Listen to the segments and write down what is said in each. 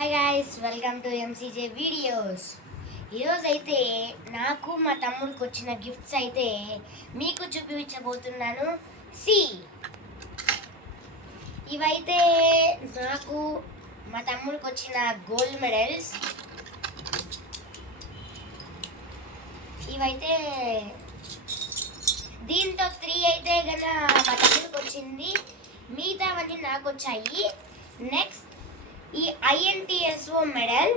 Hi guys, welcome to MCJ videos. ఈరోజు అయితే నాకు మా తమ్ముడికి వచ్చిన గిఫ్ట్స్ అయితే మీకు చూపించబోతున్నాను. సి ఇవైతే నాకు మా తమ్ముడికి వచ్చిన గోల్డ్ మెడల్స్. ఇవైతే దీంతో 3 అయితే కన్నా మా తమ్ముడికి వచ్చింది, మిగతావన్నీ నాకు వచ్చాయి. నెక్స్ట్ ఈ INTSO మెడల్,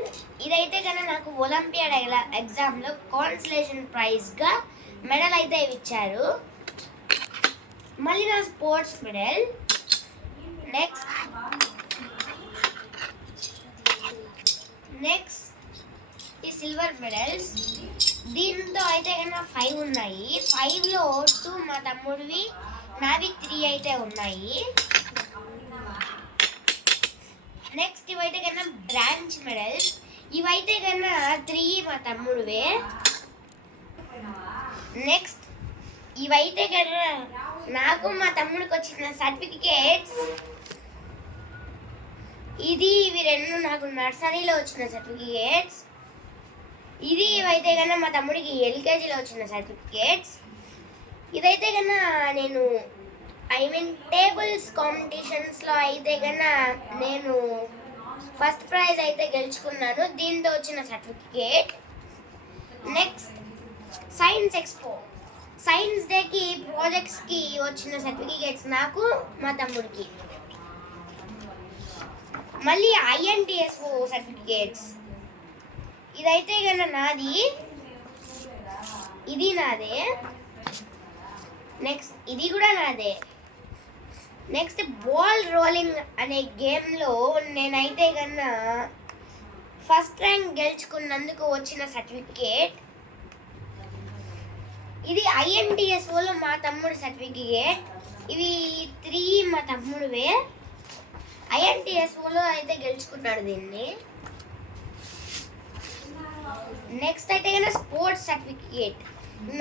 ఇదైతే కన్నా నాకు ఒలింపియాడ్ ఎగ్జామ్లో కాన్సలేషన్ ప్రైజ్గా మెడల్ అయితే ఇచ్చారు. మళ్ళీ నా స్పోర్ట్స్ మెడల్. నెక్స్ట్ ఈ సిల్వర్ మెడల్స్. దీంతో అయితే కన్నా 5 ఉన్నాయి. 5లో 2 మా తమ్ముడివి, నావి 3 అయితే ఉన్నాయి. నెక్స్ట్ ఇవైతే కన్నా బ్రాంచ్ మెడల్స్. ఇవైతే కన్నా 3 మా తమ్ముడివే. నెక్స్ట్ ఇవైతే కన్నా నాకు మా తమ్ముడికి వచ్చిన సర్టిఫికేట్స్. ఇవి 2 నాకు నర్సరీలో వచ్చిన సర్టిఫికేట్స్. ఇవైతే కన్నా మా తమ్ముడికి LKGలో వచ్చిన సర్టిఫికేట్స్. ఇదైతే కన్నా నేను టేబుల్స్ కాంపిటీషన్స్లో అయితే కన్నా నేను ఫస్ట్ ప్రైజ్ అయితే గెలుచుకున్నాను, దీంతో వచ్చిన certificate. Next science expo, science డేకి ప్రాజెక్ట్స్కి వచ్చిన సర్టిఫికేట్స్ నాకు మా తమ్ముడికి. మళ్ళీ INTSO సర్టిఫికేట్స్. ఇదైతే కన్నా నాది, ఇది నాదే. నెక్స్ట్ ఇది కూడా నాదే. నెక్స్ట్ బాల్ రోలింగ్ అనే గేమ్లో నేనైతే కన్నా ఫస్ట్ ర్యాంక్ గెలుచుకున్నందుకు వచ్చిన సర్టిఫికేట్. ఇది INTSOలో మా తమ్ముడి సర్టిఫికేట్. ఇవి 3 మా తమ్ముడివే. INTSOలో అయితే గెలుచుకున్నాడు దీన్ని. నెక్స్ట్ అయితే కన్నా స్పోర్ట్స్ సర్టిఫికేట్.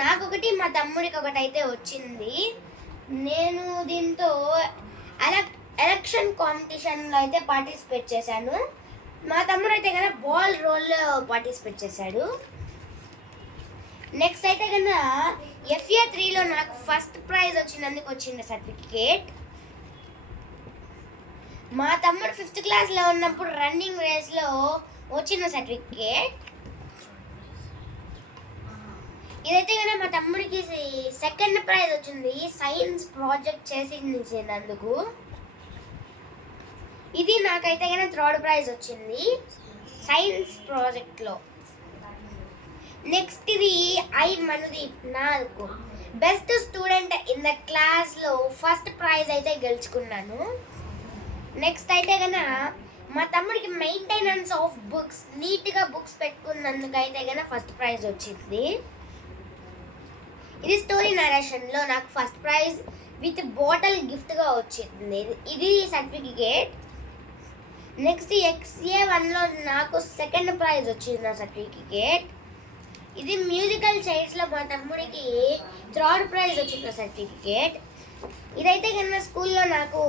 నాకు ఒకటి, మా తమ్ముడికి ఒకటి అయితే వచ్చింది. నేను దీంతో ఎలక్షన్ కాంపిటీషన్లో అయితే పార్టిసిపేట్ చేశాను. మా తమ్ముడు అయితే కన్నా బాల్ రోల్లో పార్టిసిపేట్ చేశాడు. నెక్స్ట్ అయితే కన్నా FA3లో నాకు ఫస్ట్ ప్రైజ్ వచ్చినందుకు వచ్చిన సర్టిఫికేట్. మా తమ్ముడు 5th క్లాస్లో ఉన్నప్పుడు రన్నింగ్ రేస్లో వచ్చిన సర్టిఫికేట్. ఇదైతే కన్నా మా తమ్ముడికి సెకండ్ ప్రైజ్ వచ్చింది సైన్స్ ప్రాజెక్ట్ చేసినందుకు. ఇది నాకైతే కన్నా 3rd ప్రైజ్ వచ్చింది సైన్స్ ప్రాజెక్ట్లో. నెక్స్ట్ ఇది మనుదీప్, నాకు బెస్ట్ స్టూడెంట్ ఇన్ ద క్లాస్లో ఫస్ట్ ప్రైజ్ అయితే గెలుచుకున్నాను. నెక్స్ట్ అయితే కన్నా మా తమ్ముడికి మెయింటెనెన్స్ ఆఫ్ బుక్స్, నీట్గా బుక్స్ పెట్టుకున్నందుకు అయితే కన్నా ఫస్ట్ ప్రైజ్ వచ్చింది. ఇది స్టోరీ నరేషన్లో నాకు ఫస్ట్ ప్రైజ్ విత్ బాటిల్ గిఫ్ట్గా వచ్చింది. ఇది సర్టిఫికేట్. నెక్స్ట్ XA1లో నాకు సెకండ్ ప్రైజ్ వచ్చింది సర్టిఫికేట్. ఇది మ్యూజికల్ చైర్స్లో మా తమ్ముడికి 3rd ప్రైజ్ వచ్చిన సర్టిఫికేట్. ఇదైతే కన్నా స్కూల్లో నాకు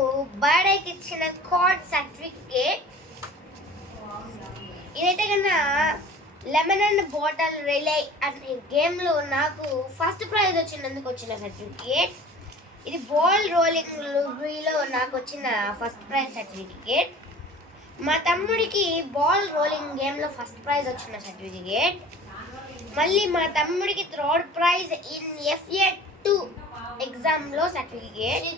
బర్త్డేకి ఇచ్చిన కార్డ్ సర్టిఫికేట్. ఇదైతే కన్నా లెమన్ అండ్ బాటిల్ రిలే అనే గేమ్లో నాకు ఫస్ట్ ప్రైజ్ వచ్చినందుకు వచ్చిన సర్టిఫికేట్. ఇది బాల్ రోలింగ్లో నాకు వచ్చిన ఫస్ట్ ప్రైజ్ సర్టిఫికేట్. మా తమ్ముడికి బాల్ రోలింగ్ గేమ్లో ఫస్ట్ ప్రైజ్ వచ్చిన సర్టిఫికేట్. మళ్ళీ మా తమ్ముడికి 3rd ప్రైజ్ ఇన్ FA2 ఎగ్జామ్లో సర్టిఫికేట్.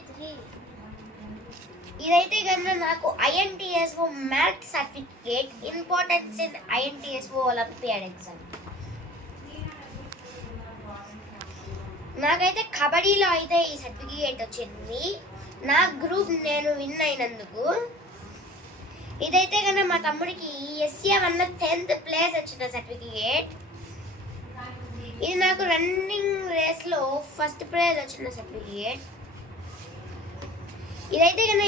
ఇదైతే కన్నా నాకు INTSO maths certificate, importance in INTSO olympiad exam. నాకైతే కబడ్డీలో అయితే ఈ సర్టిఫికేట్ వచ్చింది, నా గ్రూప్ నేను విన్ అయినందుకు. ఇదైతే కన్నా మా తమ్ముడికి SA1లో 10th ప్లేస్ వచ్చిన సర్టిఫికేట్. ఇది నాకు రన్నింగ్ రేస్లో ఫస్ట్ ప్రైజ్ వచ్చిన సర్టిఫికేట్. ఇదైతే కన్నా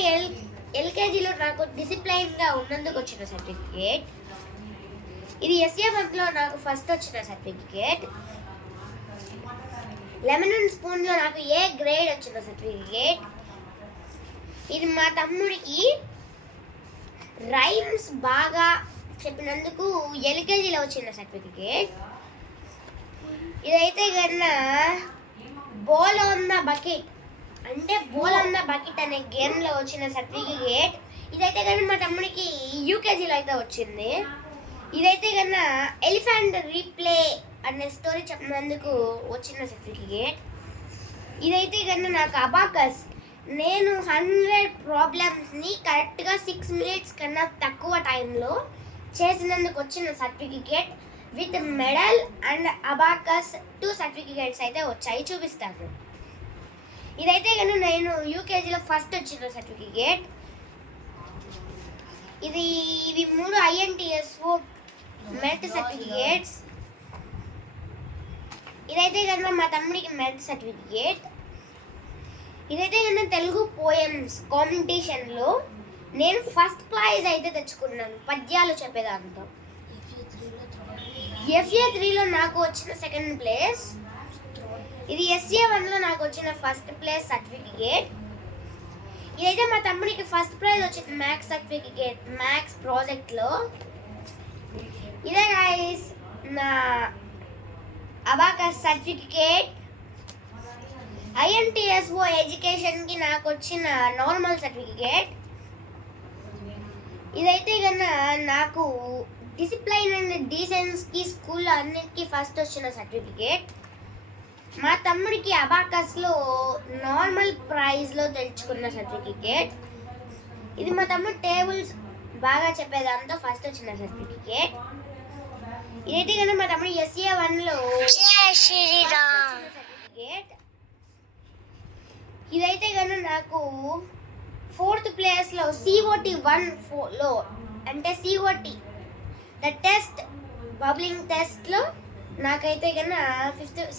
LKGలో నాకు డిసిప్లైన్గా ఉన్నందుకు వచ్చిన సర్టిఫికేట్. ఇది SA1లో నాకు ఫస్ట్ వచ్చిన సర్టిఫికేట్. లెమన్ అండ్ స్పూన్లో నాకు A గ్రేడ్ వచ్చిన సర్టిఫికేట్. ఇది మా తమ్ముడికి రైమ్స్ బాగా చెప్పినందుకు ఎల్కేజీలో వచ్చిన సర్టిఫికేట్. ఇదైతే కన్నా బాల్ ఆన్ ద బకెట్ అంటే బాల్ ఆన్ ద బకెట్ అనే గేమ్లో వచ్చిన సర్టిఫికేట్. ఇదైతే కన్నా మా తమ్ముడికి యూకేజీలో అయితే వచ్చింది. ఇదైతే కన్నా ఎలిఫెంట్ రీప్లే అనే స్టోరీ చెప్పినందుకు వచ్చిన సర్టిఫికేట్. ఇదైతే కన్నా నాకు అబాకస్, నేను 100 ప్రాబ్లమ్స్ని కరెక్ట్గా 6 మినిట్స్ కన్నా తక్కువ టైంలో చేసినందుకు వచ్చిన certificate. With medal and abacus 2 certificates అయితే వచ్చాయి, చూపిస్తాను. ఇదైతే కన్నా నేను యూకేజీలో ఫస్ట్ వచ్చిన సర్టిఫికేట్. ఇవి 3 INTSO మెరిట్ సర్టిఫికేట్స్. ఇదైతే కన్నా మా తమ్ముడికి మెరిట్ సర్టిఫికేట్. ఇదైతే కన్నా తెలుగు పోయమ్స్ కాంపిటీషన్లో నేను ఫస్ట్ ప్రైజ్ అయితే తెచ్చుకున్నాను పద్యాలు చెప్పేదాంతో. FA3లో నాకు వచ్చిన సెకండ్ ప్లేస్. ఇది SA1లో నాకు వచ్చిన ఫస్ట్ ప్లేస్ సర్టిఫికేట్. ఇదైతే మా తమ్ముడికి ఫస్ట్ ప్రైజ్ వచ్చింది మ్యాథ్స్ సర్టిఫికేట్, మ్యాథ్స్ ప్రాజెక్ట్లో. ఇదే గైస్ నా అబాకస్ సర్టిఫికేట్. INTSO ఎడ్యుకేషన్కి నాకు వచ్చిన నార్మల్ సర్టిఫికేట్. ఇదైతే కన్నా నాకు డిసిప్లైన్ అండ్ డీసెన్స్కి స్కూల్లో అన్నిటికీ ఫస్ట్ వచ్చిన సర్టిఫికేట్. మా తమ్ముడికి అబాకస్లో నార్మల్ ప్రైజ్లో తెచ్చుకున్న సర్టిఫికేట్. ఇది మా తమ్ముడు టేబుల్స్ బాగా చెప్పేదాంతో ఫస్ట్ వచ్చిన సర్టిఫికేట్. ఇదైతే కన్నా మా తమ్ముడు SA1లో సర్టిఫికేట్. ఇదైతే కన్నా నాకు 4th ప్లేస్లో COT 1 అంటే COT ద టెస్ట్ బబ్లింగ్ టెస్ట్లో నాకైతే కన్నా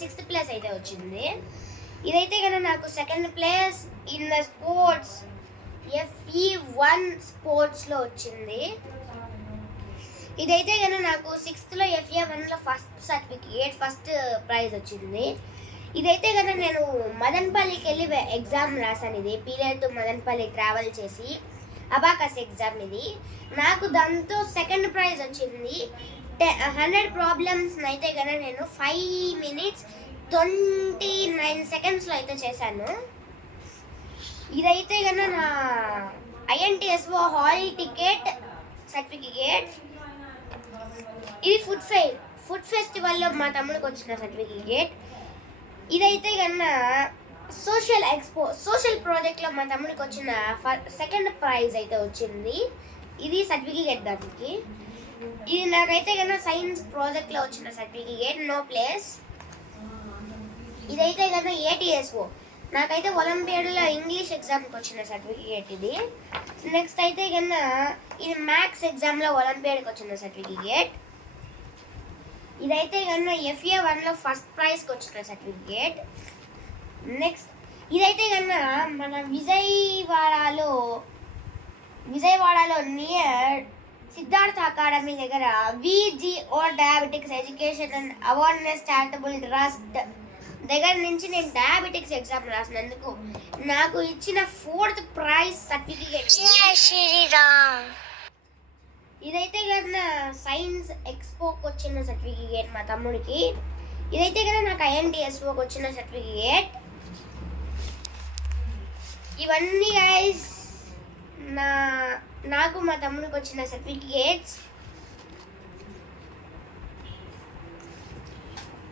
6th ప్లేస్ అయితే వచ్చింది. ఇదైతే కన్నా నాకు second place in the sports FE1 స్పోర్ట్స్లో వచ్చింది. ఇదైతే కన్నా నాకు 6thలో FA1లో ఫస్ట్ సర్టిఫికేట్, ఫస్ట్ ప్రైజ్ వచ్చింది. ఇదైతే కన్నా నేను మదనపల్లికి వెళ్ళి ఎగ్జామ్ రాశాను. ఇది పీరియడ్ టు మదనపల్లి ట్రావెల్ చేసి అబాకస్ ఎగ్జామ్. ఇది నాకు దాంతో సెకండ్ ప్రైజ్ వచ్చింది. 100 ప్రాబ్లమ్స్ అయితే కన్నా నేను 5 minutes 29 secondsలో అయితే చేశాను. ఇదైతే కన్నా నా INTSO హాల్ టికెట్ సర్టిఫికేట్. ఇది ఫుడ్ ఫెస్టివల్లో మా తమ్ముడికి వచ్చిన సర్టిఫికేట్. ఇదైతే కన్నా సోషల్ ప్రాజెక్ట్లో మా తమ్ముడికి వచ్చిన సెకండ్ ప్రైజ్ అయితే వచ్చింది. ఇది సర్టిఫికేట్ దానికి. ఇది నాకైతే కన్నా సైన్స్ ప్రాజెక్ట్లో వచ్చిన సర్టిఫికేట్, నో ప్లేస్. ఇదైతే కన్నా ATSO నాకైతే ఒలింపియాడ్లో ఇంగ్లీష్ ఎగ్జామ్కి వచ్చిన సర్టిఫికేట్ ఇది. నెక్స్ట్ అయితే కన్నా ఇది మ్యాథ్స్ ఎగ్జామ్లో ఒలింపియాడ్కి వచ్చిన సర్టిఫికేట్. ఇదైతే కన్నా FA1లో ఫస్ట్ ప్రైజ్కి వచ్చిన సర్టిఫికేట్. నెక్స్ట్ ఇదైతే కన్నా మన విజయవాడలో నియర్ సిద్ధార్థ అకాడమీ దగ్గర VGO diabetics education and awareness charitable trust దగ్గర నుంచి నేను డయాబెటిక్స్ ఎగ్జామ్ రాసినందుకు నాకు ఇచ్చిన 4th ప్రైజ్ సర్టిఫికేట్. ఇదైతే కన్నా సైన్స్ ఎక్స్పోకి వచ్చిన సర్టిఫికేట్ మా తమ్ముడికి. ఇదైతే కన్నా నాకు INTSOకి వచ్చిన సర్టిఫికేట్. ఇవన్నీ గైస్ నాకు మా తమ్ముడికి వచ్చిన సర్టిఫికేట్స్.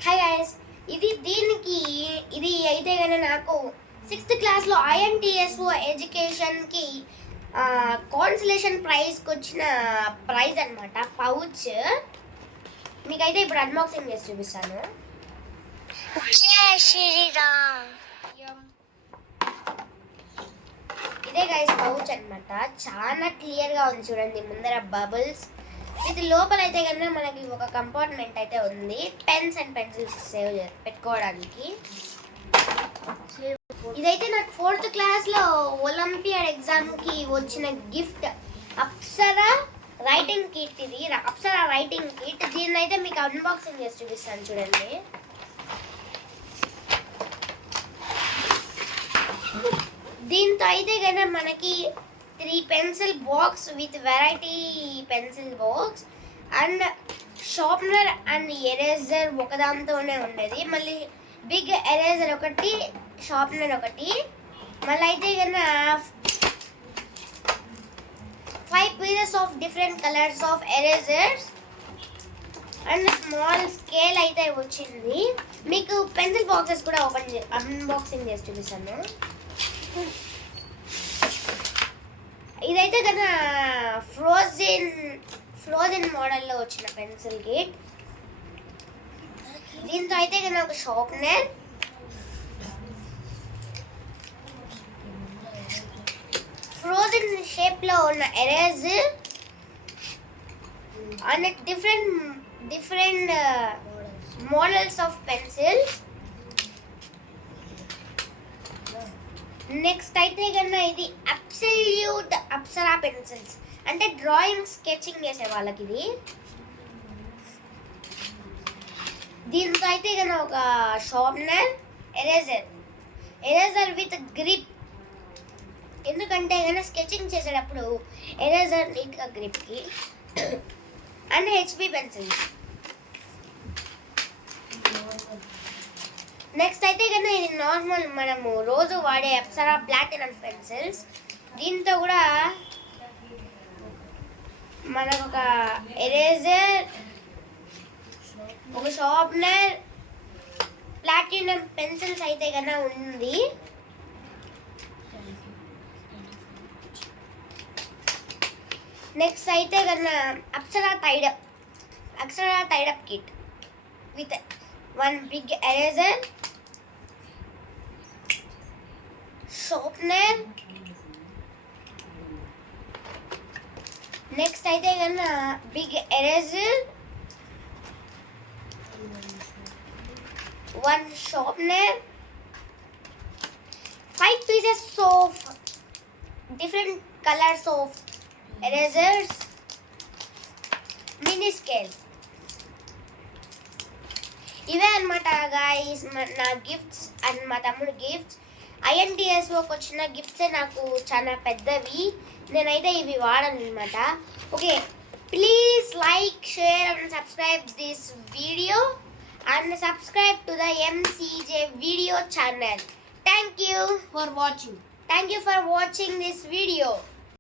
హాయ్ గైస్, ఇది అయితే కన్నా నాకు 6th క్లాస్లో INTSO ఎడ్యుకేషన్కి కాన్సలేషన్ ప్రైజ్కి వచ్చిన ప్రైజ్ అనమాట, పౌచ్. మీకైతే ఇప్పుడు అన్బాక్సింగ్ చేసి చూపిస్తాను. ఇదే గైస్ పౌచ్ అనమాట, చాలా క్లియర్గా ఉంది చూడండి. ముందర బబుల్స్ ఇది లోపల అయితే కన్నా మనకి ఒక కంపార్ట్మెంట్ అయితే ఉంది, పెన్స్ అండ్ పెన్సిల్స్ సేవ్ పెట్టుకోవడానికి. ఇదైతే నాకు 4th క్లాస్లో ఒలింపియాడ్ ఎగ్జామ్కి వచ్చిన గిఫ్ట్, అప్సరా రైటింగ్ కిట్. ఇది అప్సరా రైటింగ్ కిట్. దీన్ని అయితే మీకు అన్బాక్సింగ్ చేసి చూపిస్తాను చూడండి. దీంతో అయితే కన్నా మనకి 3 pencil box with variety pencil box. And sharpener and eraser ఒకదాంతోనే ఉండేది. మళ్ళీ బిగ్ ఎరేజర్ ఒకటి, షార్ప్నర్ ఒకటి. మళ్ళీ అయితే కన్నా 5 pieces of different colors of erasers and small scale అయితే వచ్చింది. మీకు పెన్సిల్ బాక్సెస్ కూడా అన్బాక్సింగ్ చేసి చూపిస్తాను. ఇదైతే కదా ఫ్రోజన్ మోడల్లో వచ్చిన పెన్సిల్ కిట్. దీంతో అయితే కన్నా ఒక షార్ప్నర్, ఫ్రోజన్ షేప్లో ఉన్న eraser and different models of pencils. Next అయితే కన్నా ఇది అబ్సల్యూట్ అప్సరా పెన్సిల్స్, అంటే డ్రాయింగ్ స్కెచింగ్ చేసే వాళ్ళకి ఇది. దీంతో అయితే కన్నా ఒక షార్ప్నర్, ఎరేజర్ విత్ గ్రిప్. ఎందుకంటే కన్నా స్కెచింగ్ చేసేటప్పుడు ఎరేజర్ నీట్గా గ్రిప్కి. And HB pencils. నెక్స్ట్ అయితే కన్నా ఇది నార్మల్ మనము రోజు వాడే అప్సరా ప్లాటినం పెన్సిల్స్. దీంతో కూడా మనకు ఒక ఎరేజర్, ఒక షార్ప్నర్, ప్లాటినం పెన్సిల్స్ అయితే కన్నా ఉంది. నెక్స్ట్ అయితే కన్నా Apsara tied up kit with 1 big eraser, sharpener. Next అయితే కన్నా big eraser, 1 sharpener, 5 pieces of different colors of erasers, mini scale. ఇవే అనమాట గాయస్ నా గిఫ్ట్స్ అండ్ మా తమ్ముడు గిఫ్ట్స్. INTSOకి వచ్చిన గిఫ్ట్సే నాకు చాలా పెద్దవి. నేనైతే ఇవి వాడను అనమాట. Okay, please like, share and subscribe this video and subscribe to the MCJ video channel. Thank you for watching this video.